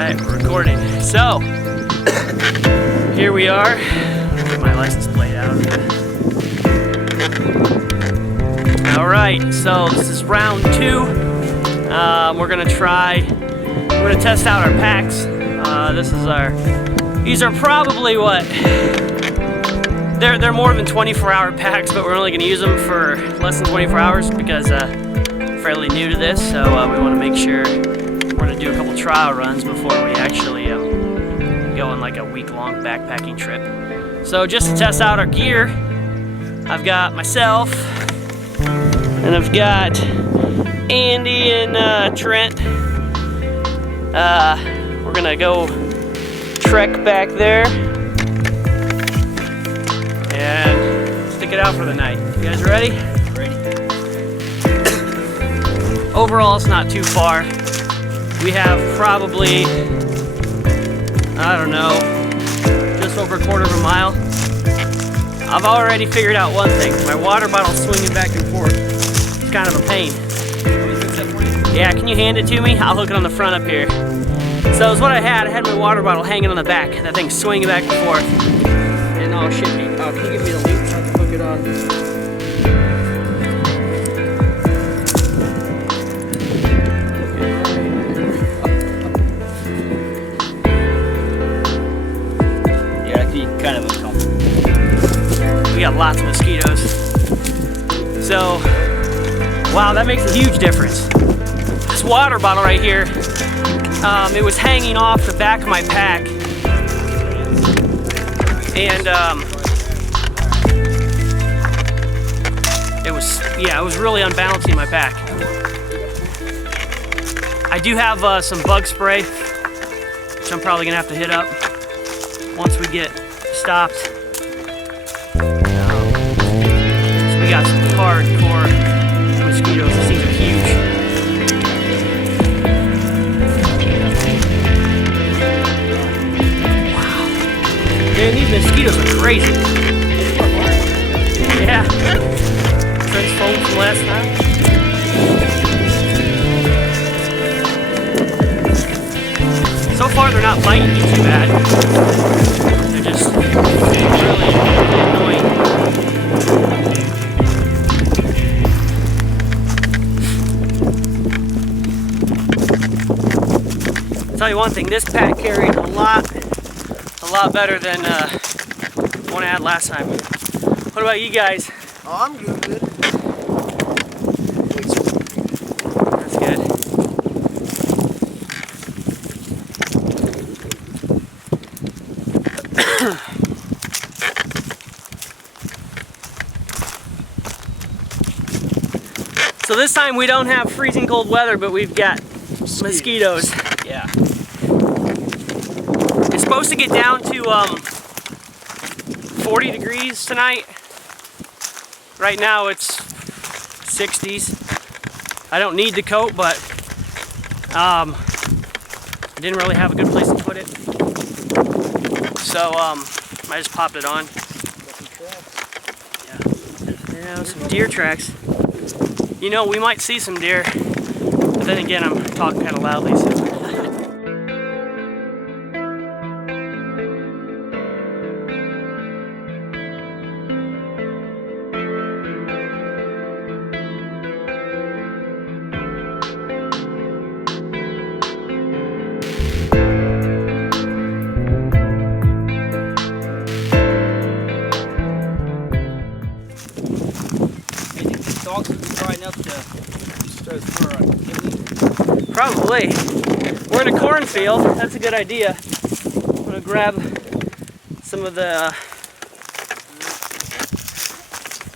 Alright, we're recording. So, here we are. Get my license plate out. Alright, so this is round 2. We're gonna test out our packs. These are probably what? They're more than 24-hour packs, but we're only gonna use them for less than 24 hours because fairly new to this, so we want to make sure we're going to do a couple trial runs before we actually go on like a week-long backpacking trip. So just to test out our gear, I've got myself and I've got Andy and Trent. We're going to go trek back there and stick it out for the night. You guys ready? Overall, it's not too far. We have probably, I don't know, just over a quarter of a mile. I've already figured out one thing. My water bottle's swinging back and forth. It's kind of a pain. Yeah, can you hand it to me? I'll hook it on the front up here. So it's what I had. I had my water bottle hanging on the back. That thing's swinging back and forth. And oh shit, can you give me the loop so I can hook it on? Kind of uncomfortable. We got lots of mosquitoes. So, wow, that makes a huge difference. This water bottle right here, it was hanging off the back of my pack. And it was really unbalancing my pack. I do have some bug spray, which I'm probably gonna have to hit up once we get stopped. So we got some hardcore mosquitoes. These things are huge. Wow. Man, these mosquitoes are crazy. Yeah. Trench foam from last time. So far they're not biting me too bad. They're just really annoying. I'll tell you one thing, this pack carried a lot better than the one I had last time. What about you guys? Oh, I'm good. That's good. So this time we don't have freezing cold weather, but we've got mosquitoes. Yeah. It's supposed to get down to 40 degrees tonight. Right now it's 60s. I don't need the coat, but I didn't really have a good place to put it. So I just popped it on. Yeah, some deer tracks. You know, we might see some deer, but then again, I'm talking kind of loudly, so. Probably. We're in a cornfield. That's a good idea. I'm gonna grab some of the.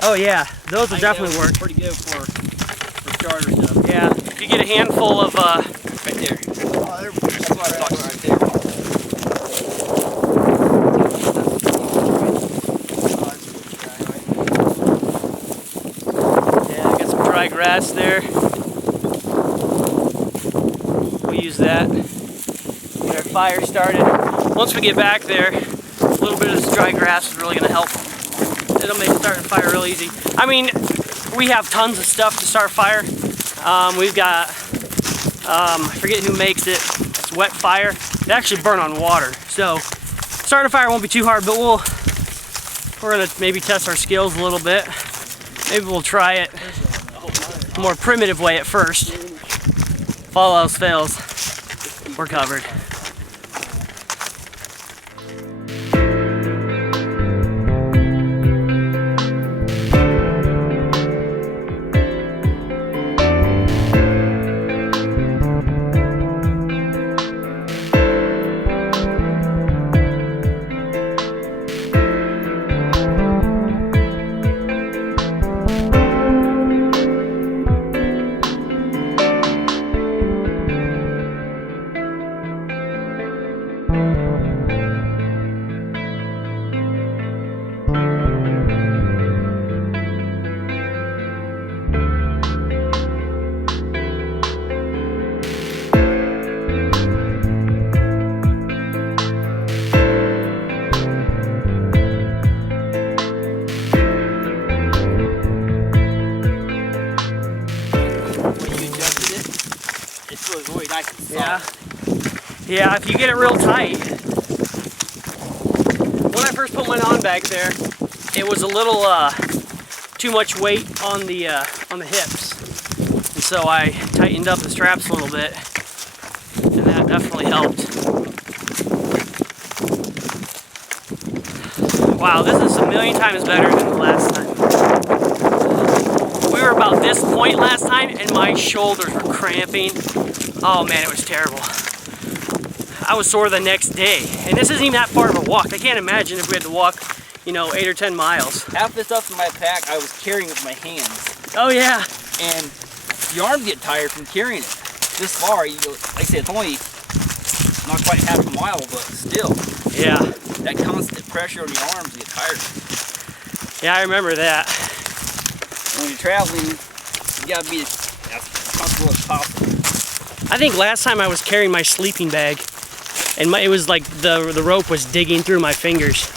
Oh yeah, those will definitely work. Pretty good for starter stuff. Yeah, if you get a handful of. Right there. Oh, there. Right there. Yeah, I got some dry grass there. Use that. Get our fire started. Once we get back there, a little bit of this dry grass is really going to help. It'll make starting a fire real easy. I mean, we have tons of stuff to start fire. We've got, I forget who makes it. It's Wet Fire. They actually burn on water. So starting a fire won't be too hard, but we're gonna maybe test our skills a little bit. Maybe we'll try it a more primitive way at first. If all else fails, we're covered. Really nice and soft. Yeah, if you get it real tight. When I first put mine on back there, it was a little too much weight on the hips. And so I tightened up the straps a little bit, and that definitely helped. Wow, this is a million times better than the last time. We were about this point last time, and my shoulders were cramping. Oh man, it was terrible. I was sore the next day. And this isn't even that far of a walk. I can't imagine if we had to walk, 8 or 10 miles. Half the stuff in my pack I was carrying with my hands. Oh yeah. And your arms get tired from carrying it. This far, like I said, it's only not quite half a mile, but still. Yeah. That constant pressure on your arms get tired. Yeah, I remember that. When you're traveling, you gotta be as comfortable as possible. I think last time I was carrying my sleeping bag, and it was like the rope was digging through my fingers.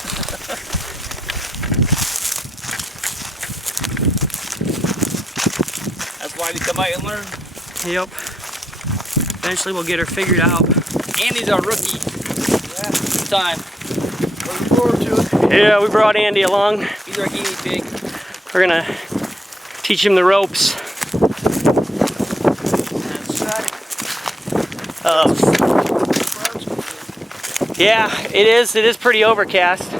That's why we come out and learn. Yep. Eventually we'll get her figured out. Andy's our rookie. Yeah. This time. Looking forward to it. Yeah, we brought Andy along. He's our guinea pig. We're gonna teach him the ropes. Yeah, it is pretty overcast.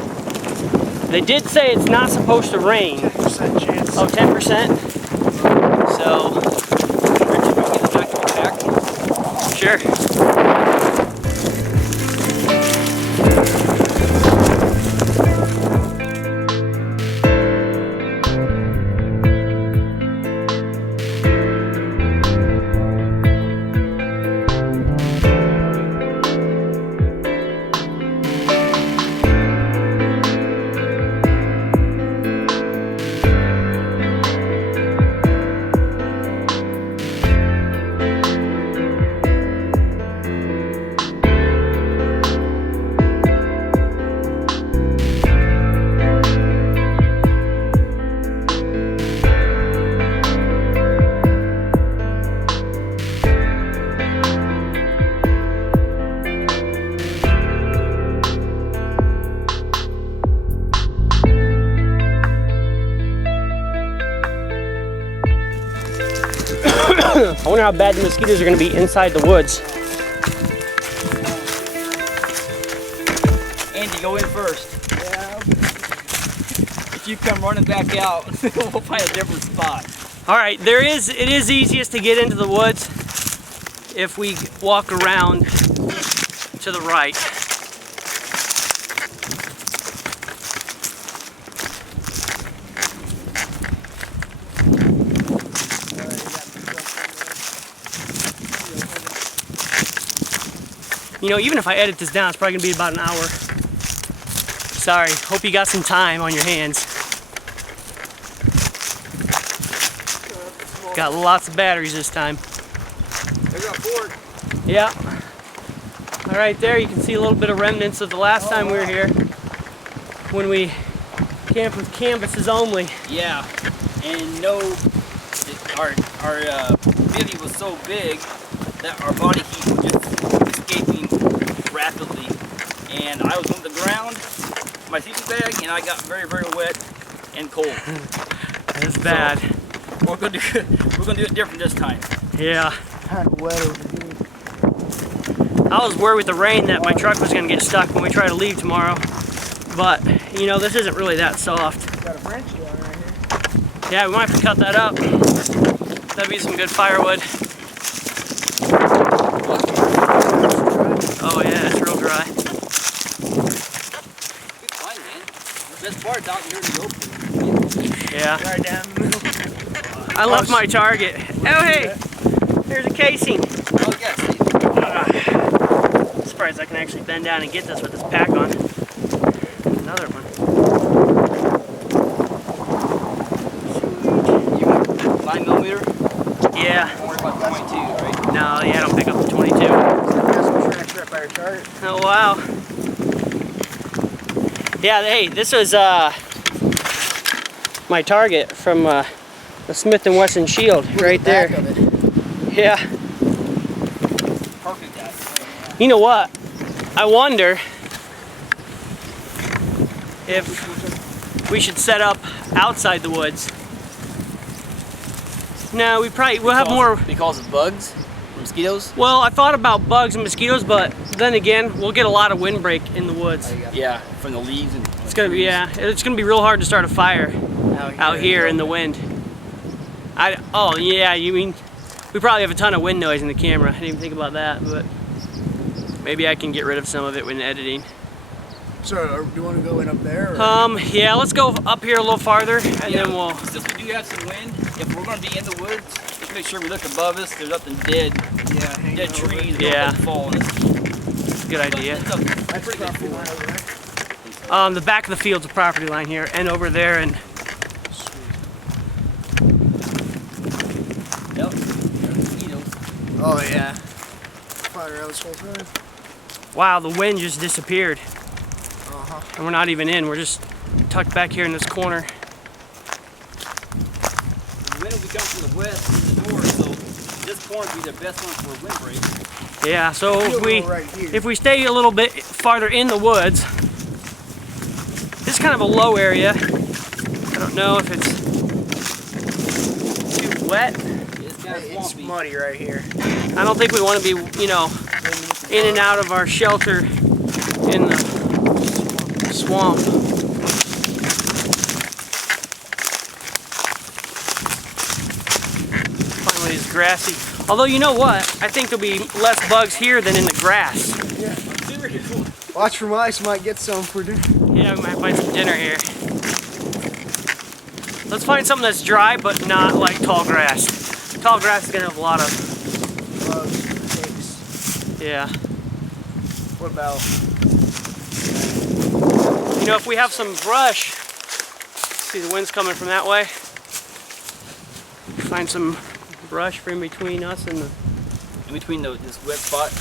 They did say it's not supposed to rain. 10% chance. Oh, 10%? So, Richard, we get the back of the pack. sure. I wonder how bad the mosquitoes are going to be inside the woods. Andy, go in first. Yeah. If you come running back out, we'll find a different spot. All right, it is easiest to get into the woods if we walk around to the right. Even if I edit this down, it's probably gonna be about an hour. Sorry, hope you got some time on your hands. Got lots of batteries this time. I got bored. Yeah. All right, there you can see a little bit of remnants of the last time we were here, when we camped with canvases only. Yeah, and our bivvy was so big that our body heat was just escaping rapidly, and I was on the ground, my sleeping bag, and I got very, very wet and cold. That's bad. So, we're gonna do it different this time. Yeah. Kind of wet over here. I was worried with the rain that my truck was gonna get stuck when we try to leave tomorrow. But, you know, this isn't really that soft. Got a branch down right here. Yeah, we might have to cut that up. That'd be some good firewood. Oh yeah, it's real dry. Good find, man. The best part's out here in the open. Yeah. Right down the middle. I left my target. Oh hey, there's a casing. Oh yes. Surprised I can actually bend down and get this with this pack on. Another one. 9mm? Yeah. Don't worry about 22, right? No, yeah, I don't pick up the 22. Right by your target. Oh wow. Yeah, hey, this was my target from the Smith & Wesson Shield right there. Yeah. Perfect, guys. You know what? I wonder if we should set up outside the woods. No, we'll have more. Because of bugs, mosquitoes. Well, I thought about bugs and mosquitoes, but then again, we'll get a lot of windbreak in the woods. Yeah, from the leaves and. It's gonna be it's gonna be real hard to start a fire out here in the wind. Oh yeah, you mean we probably have a ton of wind noise in the camera. I didn't even think about that, but maybe I can get rid of some of it when editing. So, do you want to go in up there? Yeah, let's go up here a little farther, and then we'll. Since we do have some wind, if we're going to be in the woods, just make sure we look above us. There's nothing dead, dead trees. Yeah. Fall on us. Good idea. It's a pretty good Property line over there. The back of the field's a property line here, and over there, and Yep. Mosquitoes. Oh yeah. Fire around this whole time. wow, the wind just disappeared, Uh-huh. and we're not even in. We're just tucked back here in this corner. The wind will be coming from the west through the door, so this corner will be the best one for a windbreak. Yeah, so if we stay a little bit farther in the woods, this is kind of a low area. I don't know if it's too wet. It's kind of It's swampy. muddy right here. I don't think we want to be, you know, in and out of our shelter in the swamp. Finally, it's grassy. Although, you know what? I think there'll be less bugs here than in the grass. Yeah. Watch for mice, might get some for dinner. Yeah, we might find some dinner here. Let's find something that's dry, but not like tall grass. Tall grass is gonna have a lot of. Bugs, ticks. Yeah. What about? You know, if we have some brush, see the wind's coming from that way. Find some brush for in between us and the. In between this wet spot.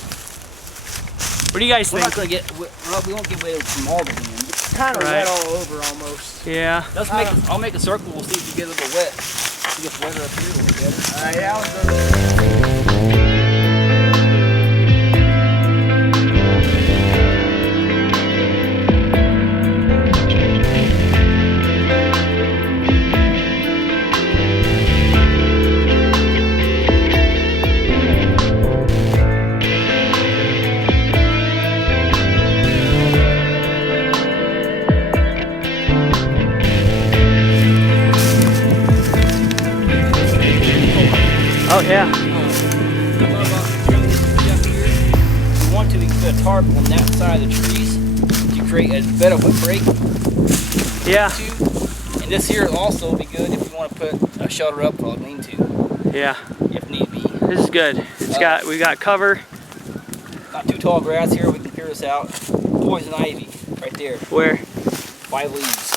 What do you guys We're think? not going to get, we won't get wet from all the wind. It's kind of Right. wet all over almost. Yeah. I'll make a circle. We'll see if you get a little wet. It gets wetter up here a little better. Yeah, I'll go. Oh yeah. If you want to, we can put a tarp on that side of the trees to create a better windbreak. Yeah. And this here will also be good if you want to put a shelter up for a lean-to, Yeah. if need be. This is good. We got cover. Not too tall grass here. We can clear this out. Poison ivy right there. Where? 5 leaves.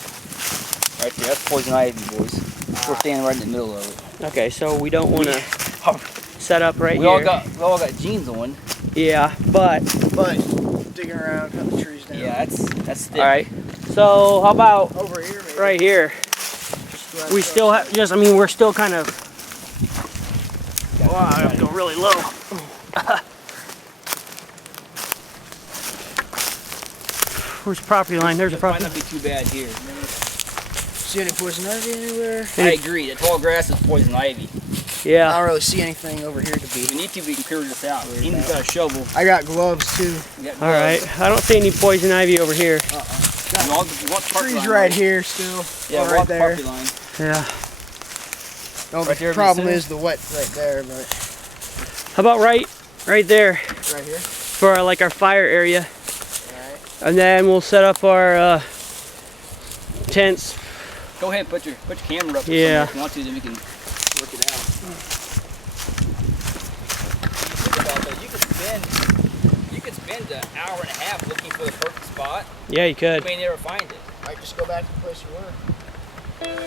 Right there. That's poison ivy, boys. We're standing right in the middle of it. Okay, so we don't want to set up right We here. all got jeans on. Yeah, but. But digging around, cut the trees down. Yeah, that's thick. All right. So how about Over here, maybe. right here? Just We still have I mean, we're still kind of. Wow, I have to go really low. Where's the property line? There's a It might property. not be too bad here. See any poison ivy anywhere? I agree. That tall grass is poison ivy. I Yeah. don't really see anything over here to be. We need to. We can clear this out. Ian's got a shovel. I got gloves too. We got All right. I don't see any poison ivy over here. You want the property Trees line, right here still. Yeah, right right there. property line. Yeah. No, Right the there, problem center? is the wet right there, but How about right there right here. for like our fire area, Right. and then we'll set up our tents. Go ahead and put your camera up. Yeah. If you want to, then we can work it out. Think about that. You could spend an hour and a half looking for the perfect spot. Yeah, you You could. may never find it. Might just go back to the place you were.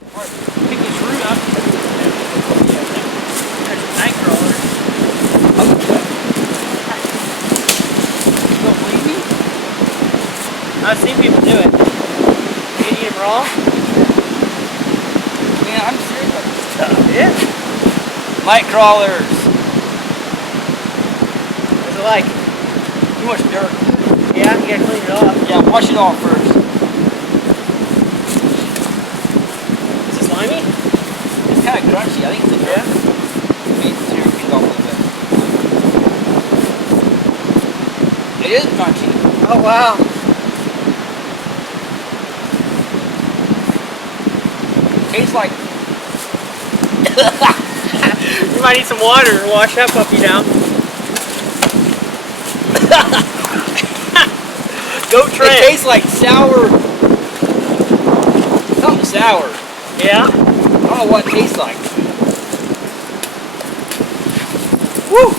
Pick this root up. There's a night crawler. You don't believe me? I've seen people do it. You can eat them raw. Man, I'm serious about this stuff. Yeah. Night crawlers. What's it like? Too much dirt. Yeah, you gotta clean it off. Yeah, wash it off first. Is it slimy? It's kind of crunchy. I think it's a dirt. Maybe it's here, clean it off a little bit. It is crunchy. Oh wow. Tastes like You might need some water to wash that puppy down. Go it Trent. tastes like sour. Something sour. Yeah. I don't know what it tastes like. Woo.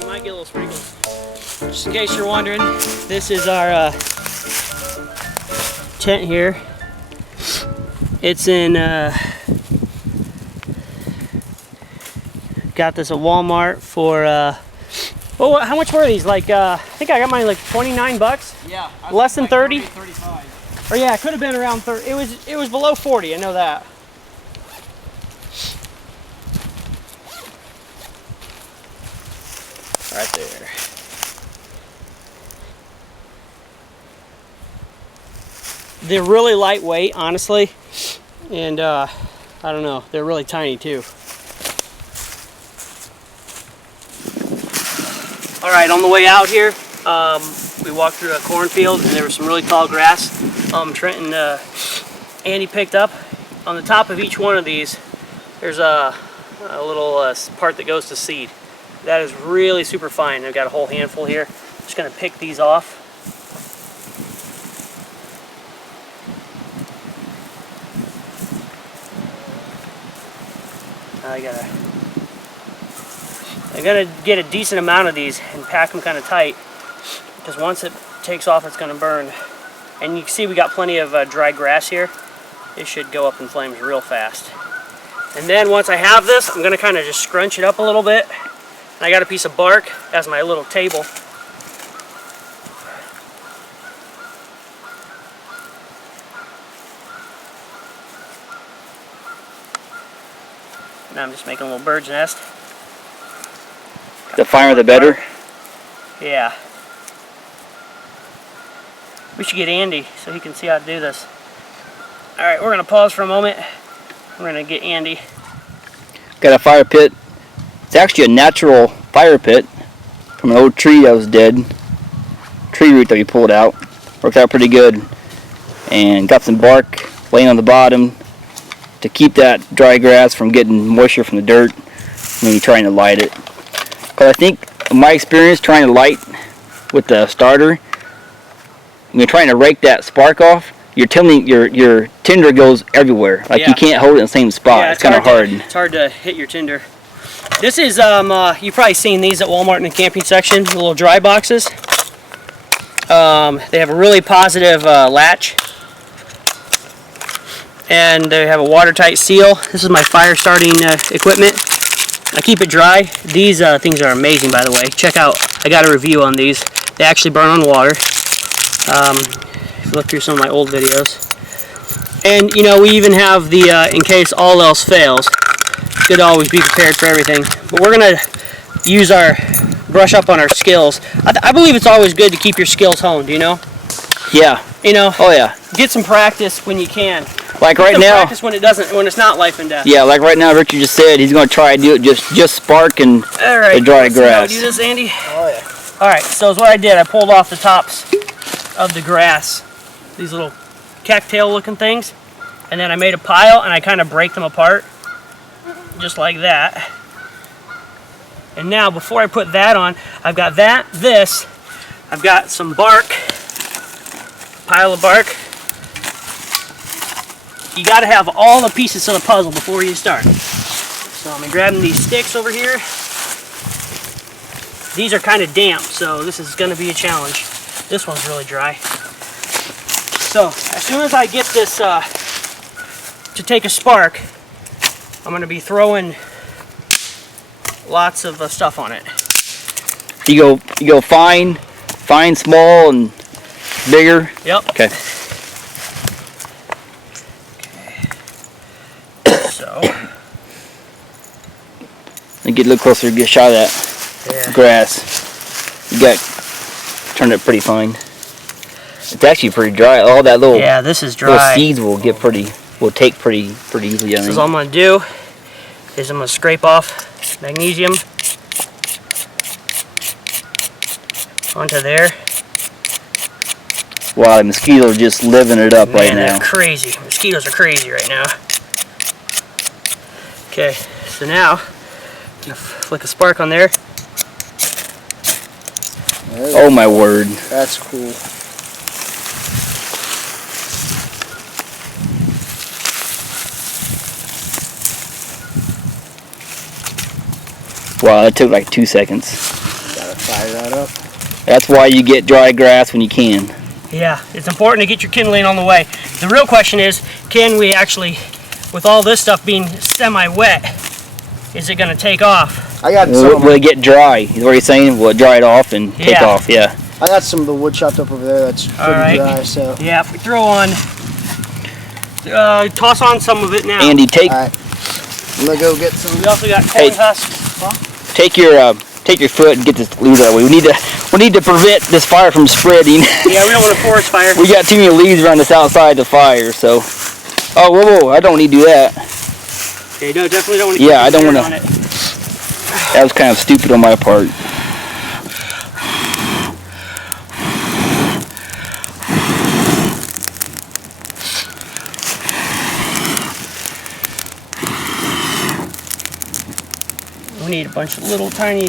we might get a little sprinkles. Just in case you're wondering, this is our tent here. It's in, got this at Walmart for, well, how much were these? Like, I think I got mine like 29 bucks. Yeah. Less than 30? 35. Or yeah, it could have been around 30. It was below 40, I know that. Right there. They're really lightweight, honestly, and I don't know, they're really tiny too. All right, on the way out here, we walked through a cornfield and there was some really tall grass. Trent and Andy picked up. On the top of each one of these, there's a little part that goes to seed. That is really super fine. I've got a whole handful here. I'm just gonna pick these off. I gotta get a decent amount of these and pack them kind of tight, because once it takes off, it's gonna burn. And you can see we got plenty of dry grass here. It should go up in flames real fast. And then once I have this, I'm gonna kind of just scrunch it up a little bit. And I got a piece of bark as my little table. Now I'm just making a little bird's nest. The finer the better. Yeah. We should get Andy so he can see how to do this. Alright, we're going to pause for a moment. We're going to get Andy. Got a fire pit. It's actually a natural fire pit from an old tree that was dead. Tree root that we pulled out. Worked out pretty good. And got some bark laying on the bottom to keep that dry grass from getting moisture from the dirt when you're trying to light it. Because I think, in my experience, trying to light with the starter, when you're trying to rake that spark off, your tinder goes everywhere. Like you can't hold it in the same spot. Yeah, it's kind of hard. It's hard to hit your tinder. This is, you've probably seen these at Walmart in the camping section, the little dry boxes. They have a really positive latch. And they have a watertight seal. This is my fire starting equipment. I keep it dry. These things are amazing, by the way. Check out, I got a review on these. They actually burn on water. If you look through some of my old videos. And, you know, we even have the, in case all else fails, good to always be prepared for everything. But we're going to use brush up on our skills. I believe it's always good to keep your skills honed, you know? Yeah. You know? Oh, yeah. Get some practice when you can. Like right now. Practice when it's not life and death. Yeah, like right now, Richard just said he's going to try to do it just spark and the dry grass. Do this, Andy. Oh yeah. All right. So what I did, I pulled off the tops of the grass, these little cattail-looking things, and then I made a pile and I kind of break them apart, just like that. And now, before I put that on, I've got this. I've got some bark, pile of bark. You got to have all the pieces of the puzzle before you start. So I'm grabbing these sticks over here. These are kind of damp, so this is going to be a challenge. This one's really dry. So as soon as I get this to take a spark, I'm going to be throwing lots of stuff on it. You go fine, small, and bigger. Yep. Okay. So, And get a little closer to get a shot of that grass. You got turned it pretty fine. It's actually pretty dry. All that little this is dry. little seeds will take pretty easily. I This think. is all I'm going to do is I'm going to scrape off magnesium onto there. Wow, the mosquitoes are just living it up right Man, now. they're crazy. Mosquitoes are crazy right now. Okay, so now I'm going to flick a spark on there. Oh my word. That's cool. Wow, that took like 2 seconds. Fire that up. That's why you get dry grass when you can. Yeah, it's important to get your kindling on the way. The real question is, can we actually, with all this stuff being semi-wet, is it going to take off? I got Will, some. will it get dry? Is what you're saying? Will it dry it off and take Yeah. off? Yeah. I got some of the wood chopped up over there. That's pretty right. dry. So. Yeah, if we throw on, toss on some of it now. Andy, take All right. I'm gonna go get some. We also got corn husks. take your foot and get this leaves out of the way. We need to prevent this fire from spreading. Yeah, we don't want a forest fire. We got too many leaves around this outside the fire, so. Oh, whoa! I don't need to do that. Okay, no, definitely don't want to. Yeah, I don't want wanna- That was kind of stupid on my part. We need a bunch of little tiny.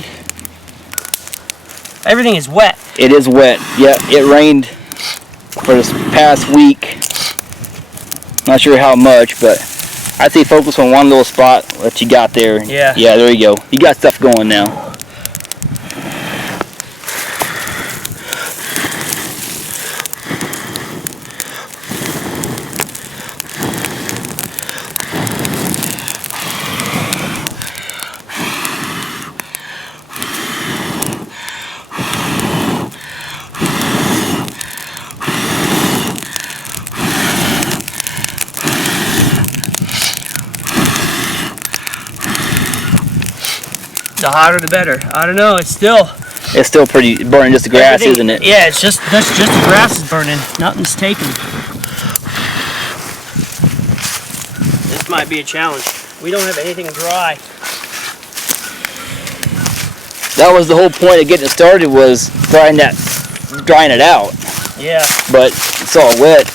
Everything is wet. It is wet. Yeah, it rained for this past week. Not sure how much, but I say focus on one little spot that you got there. Yeah. Yeah, there you go. You got stuff going now. The hotter the better. I don't know. It's still pretty burning, just the grass, everything- isn't it? Yeah, it's just the grass is burning. Nothing's taken. This might be a challenge. We don't have anything dry. That was the whole point of getting it started, was drying it out. Yeah. But it's all wet.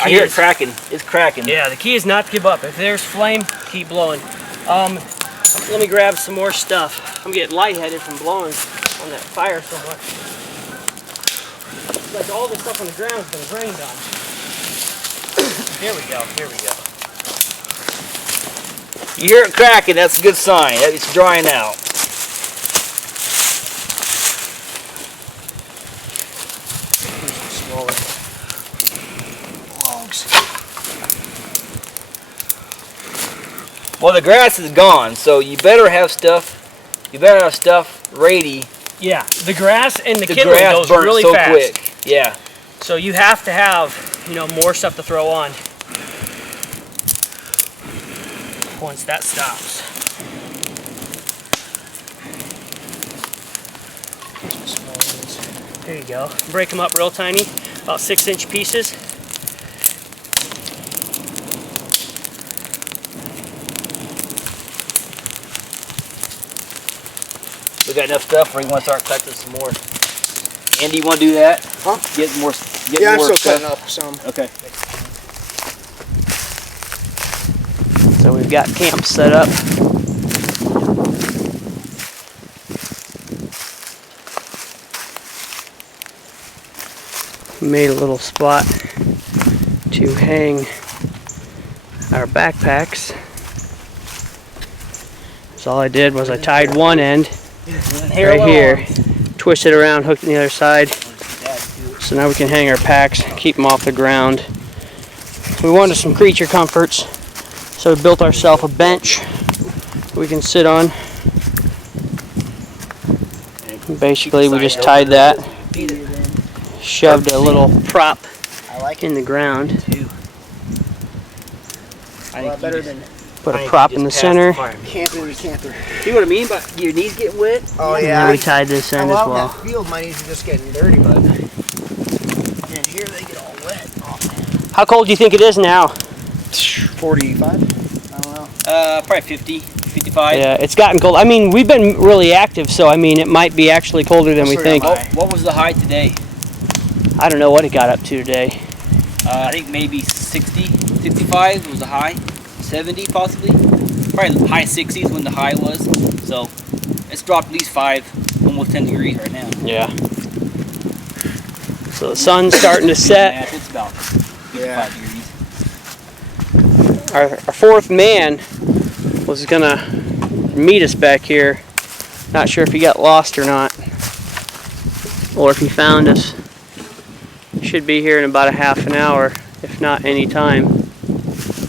I hear it cracking. It's cracking. Yeah, the key is not to give up. If there's flame, keep blowing. Let me grab some more stuff. I'm getting lightheaded from blowing on that fire so much. Like all this stuff on the ground's been drained on. Here we go, here we go. You hear it cracking, that's a good sign. It's drying out. Smaller logs. Well, the grass is gone, so you better have stuff ready. Yeah, the grass and the The kindling grass goes burnt really so fast. quick. Yeah. So you have to have, more stuff to throw on once that stops. There you go. Break them up real tiny, about 6-inch pieces. We got enough stuff, or you want to start collecting some more? Andy, you want to do that? Huh? Get more. Get Yeah, I'm more still stuff. cutting up some. Okay. So we've got camp set up. Made a little spot to hang our backpacks. So all I did was I tied one end right here, twisted it around, hooked it on the other side. So now we can hang our packs, keep them off the ground. We wanted some creature comforts, so we built ourselves a bench we can sit on. Basically, we just tied that, shoved a little prop in the ground. A lot better than Put a prop in the center. camping with a camper. You know what I mean? But your knees get wet. Oh And yeah. then we tied this end as That well. field, my knees are just getting dirty, but and here they get all wet. Oh man. How cold do you think it is now? 45? I don't know. Probably 50, 55. Yeah, it's gotten cold. I mean, we've been really active, so I mean, it might be actually colder than we think. What was the high today? I don't know what it got up to today. I think maybe 60, 65 was the high. 70 possibly. Probably high 60s when the high was. So it's dropped at least 5, almost 10 degrees right now. Yeah. So the sun's starting to set. It's about 55 degrees. Our fourth man was gonna meet us back here. Not sure if he got lost or not, or if he found us. Should be here in about a half an hour, if not any time.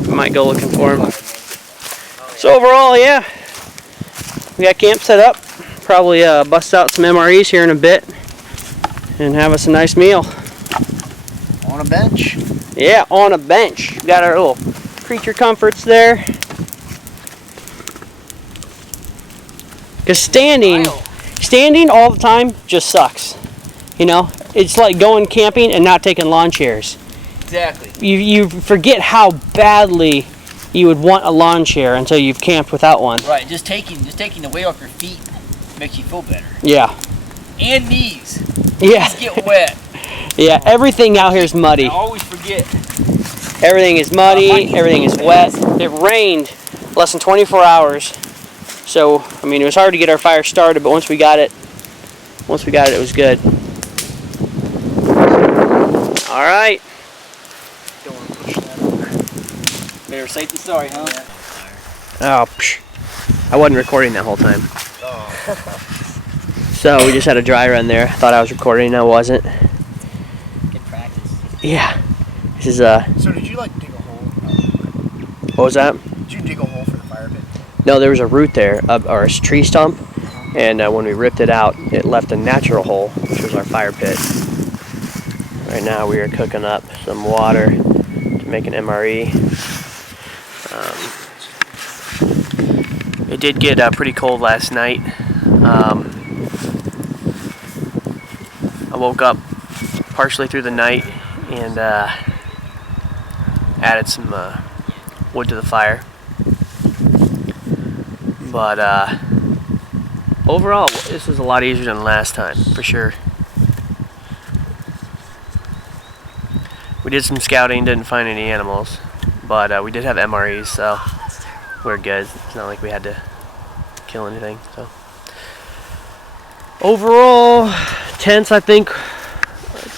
We might go looking for him. So overall, yeah, we got camp set up. Probably bust out some MREs here in a bit and have us a nice meal. On a bench. Yeah, on a bench. We got our little creature comforts there. Because standing all the time just sucks. You know, it's like going camping and not taking lawn chairs. Exactly. You forget how badly you would want a lawn chair until you've camped without one. Right, just taking the weight off your feet makes you feel better. Yeah. And knees. Yeah. Knees get wet. Yeah, everything out here is muddy. I always forget. Everything is muddy, everything is wet. It rained less than 24 hours. So, I mean, it was hard to get our fire started, but once we got it, it was good. All right. Don't want to push that over. Better safe than sorry, huh? Oh, psh. I wasn't recording that whole time. Oh. So we just had a dry run there. I thought I was recording, I wasn't. Good practice. Yeah. This is So did you like dig a hole? what was that? Did you dig a hole for the fire pit? No, there was a root there, or a tree stump, and when we ripped it out, it left a natural hole, which was our fire pit. Right now we are cooking up some water to make an MRE. It did get pretty cold last night. I woke up partially through the night and added some wood to the fire. But overall, this was a lot easier than last time, for sure. We did some scouting, didn't find any animals, but we did have MREs, so we're good. It's not like we had to kill anything. So overall, tents, I think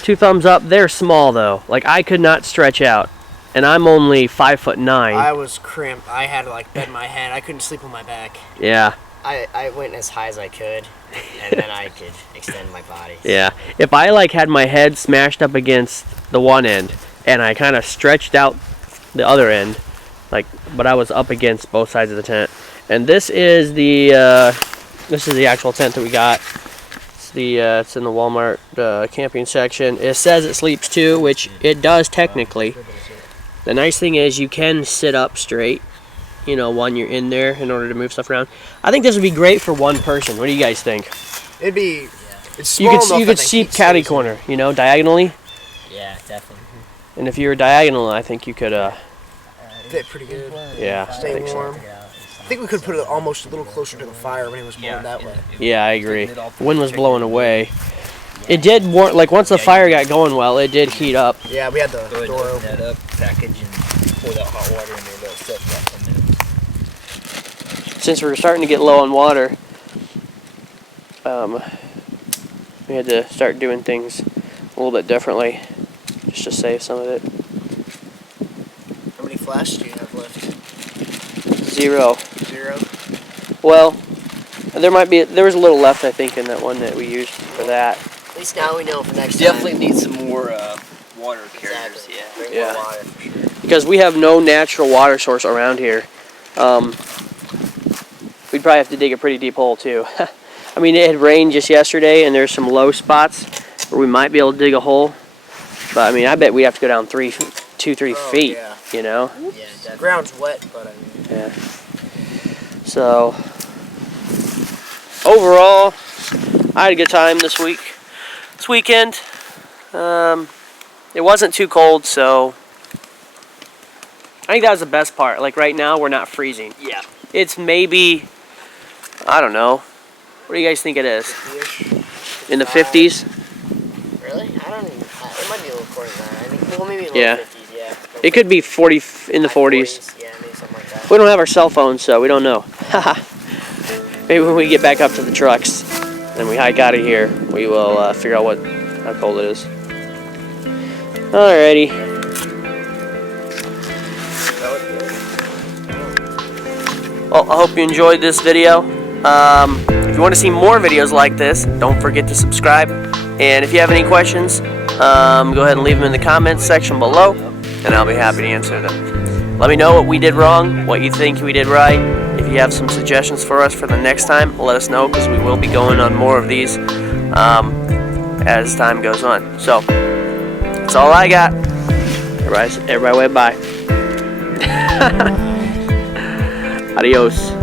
2 thumbs up. They're small though. Like, I could not stretch out, and I'm only 5'9". I was cramped. I had to like bend my head. I couldn't sleep on my back. Yeah. I went as high as I could, and then I could extend my body. Yeah. If I like had my head smashed up against the one end and I kind of stretched out the other end, like, but I was up against both sides of the tent. And this is the actual tent that we got. It's in the Walmart camping section. It says it sleeps 2, which it does technically. The nice thing is you can sit up straight, you know, when you're in there in order to move stuff around. I think this would be great for one person. What do you guys think? It'd be. It's small enough You that could the see heat catty stays corner, you know, diagonally. Yeah, definitely. And if you were diagonal, I think you could, in. Fit pretty good. yeah, I Stay think so. warm. I think we could put it almost a little closer to the fire when it was blowing that way. Yeah, I agree. The wind was blowing away. It did warm, like once the fire got going well, it did heat up. Yeah, we had the Go ahead and door open open. that up, package, and pour that hot water in there. That'll set that in there. Since we were starting to get low on water, we had to start doing things a little bit differently, just to save some of it. How many flashes do you have left? 0. 0? Well, there was a little left, I think, in that one that we used for that. At least now we know for next Definitely time. need some more water carriers. Exactly. Yeah. Bring Yeah. more water for sure. Because we have no natural water source around here. We'd probably have to dig a pretty deep hole too. I mean, it had rained just yesterday, and there's some low spots where we might be able to dig a hole. But I mean, I bet we'd have to go down 2-3 feet. Yeah. You know? Yeah, The definitely. ground's wet, but I mean. Yeah. So overall, I had a good time this weekend. It wasn't too cold, so I think that was the best part. Like right now, we're not freezing. Yeah. It's maybe, I don't know. What do you guys think it is? 50-ish. In the 50s? Really? I don't even. It might be a little colder than that. I think, well, maybe low Yeah. 50s. Yeah. It could be 40 in the High 40s. Yeah, maybe something like that. We don't have our cell phones, so we don't know. Maybe when we get back up to the trucks and we hike out of here, we will figure out how cold it is. Alrighty. Well, I hope you enjoyed this video. If you want to see more videos like this, don't forget to subscribe. And if you have any questions, go ahead and leave them in the comments section below, and I'll be happy to answer them. Let me know what we did wrong, what you think we did right. If you have some suggestions for us for the next time, let us know, because we will be going on more of these as time goes on. So, that's all I got. Everybody wave bye. Adios.